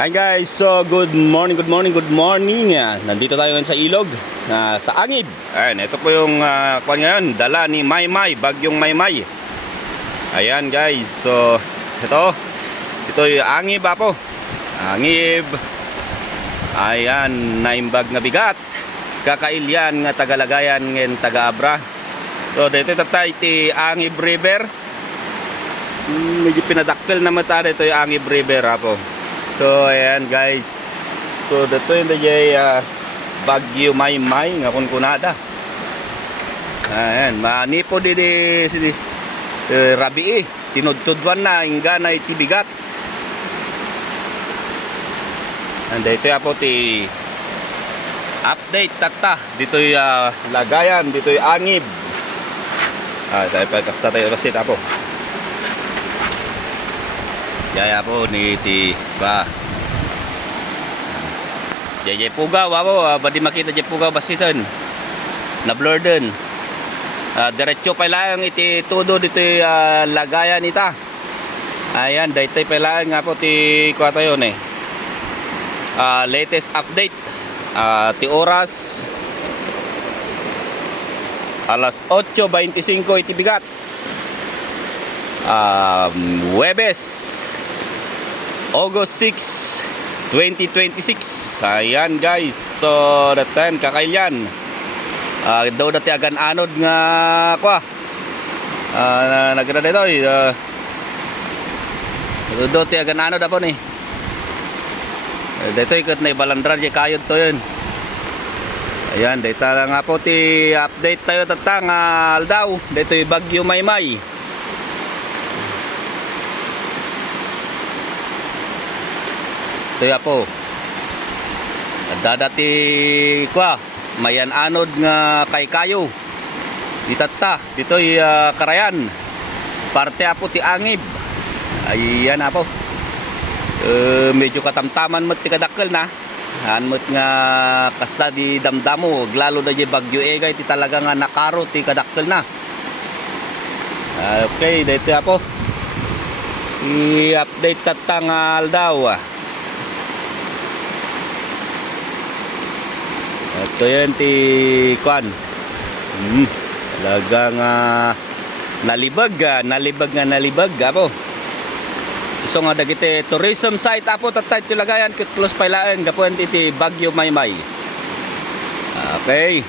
Hi guys, so good morning. Nandito tayo ngayon sa ilog, sa Angib. Ayan, ito po yung kuwan ngayon, dala ni Maymay, bagyong Maymay. Ayan guys, so ito yung Angib po. Angib. Ayan, naimbag nga bigat. Kakailyan nga tagalagayan ng taga-abra. So dito tatay ti Angib River. Medyo pinadakkel naman tayo ito yung Angib River po. So ayan guys, so dito yung bagyo Maymay nga kunada. Ayan, manipo di rabi tinudtudwan na ingga na itibigat. And dito po ti update tata dito yung lagayan, dito yung Angib. Tayo pa kasi po. Yaya po ni ti ba. Jay pugaw po, badi makita jay pugaw basitan. Na blur din. Diretso pa lang iti tudo dito lagayan ita. Ayan, dito pa lang nga po ti kuha tayo ni. Latest update. Ti oras alas 8:25 iti bigat. Huwebes August 6, 2026. Ayan guys, so datan kakailyan. Daw dati agan anod nga kwa. Nagada dito do ti agan anod apo ni. Dito ikot na balandra di kayod to yun. Ayan, dito lang nga po ti update tayo tatang aldaw. Dito yung bagyo Maymay. Ito po dadati kwa mayan anod nga kay kayo ditata dito karayan parte po ti Angib. Ayan po medyo katamtaman mo ti kadakkel na hanmot nga kasla di damdamo lalo na di bagyo egay ti talaga nga nakaro ti kadakkel na. Okay, dito po i-update tatang aldaw. Ito yan ti kwan. Talagang nalibag po. So nga dagiti tourism site apo tatay ti lagayan ket close pailaan gapuan ti bagyo Maymay. Okay.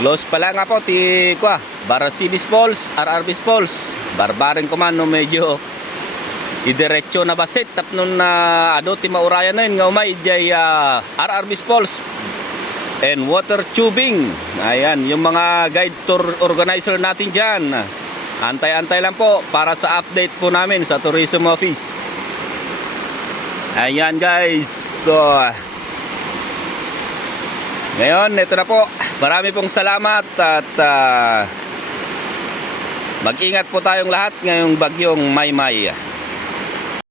Close pa lang po ti kwa Barasilis Falls, RRB Falls. Barbaren ko man no medyo idiretso na basit tapnon na ado ti maurayan na yun nga umay jay RRB Falls and water tubing. Ayan, yung mga guide tour organizer natin dyan, antay-antay lang po para sa update po namin sa tourism office. Ayan guys, so ngayon ito na po, marami pong salamat at mag-ingat po tayong lahat ngayong bagyong Maymay.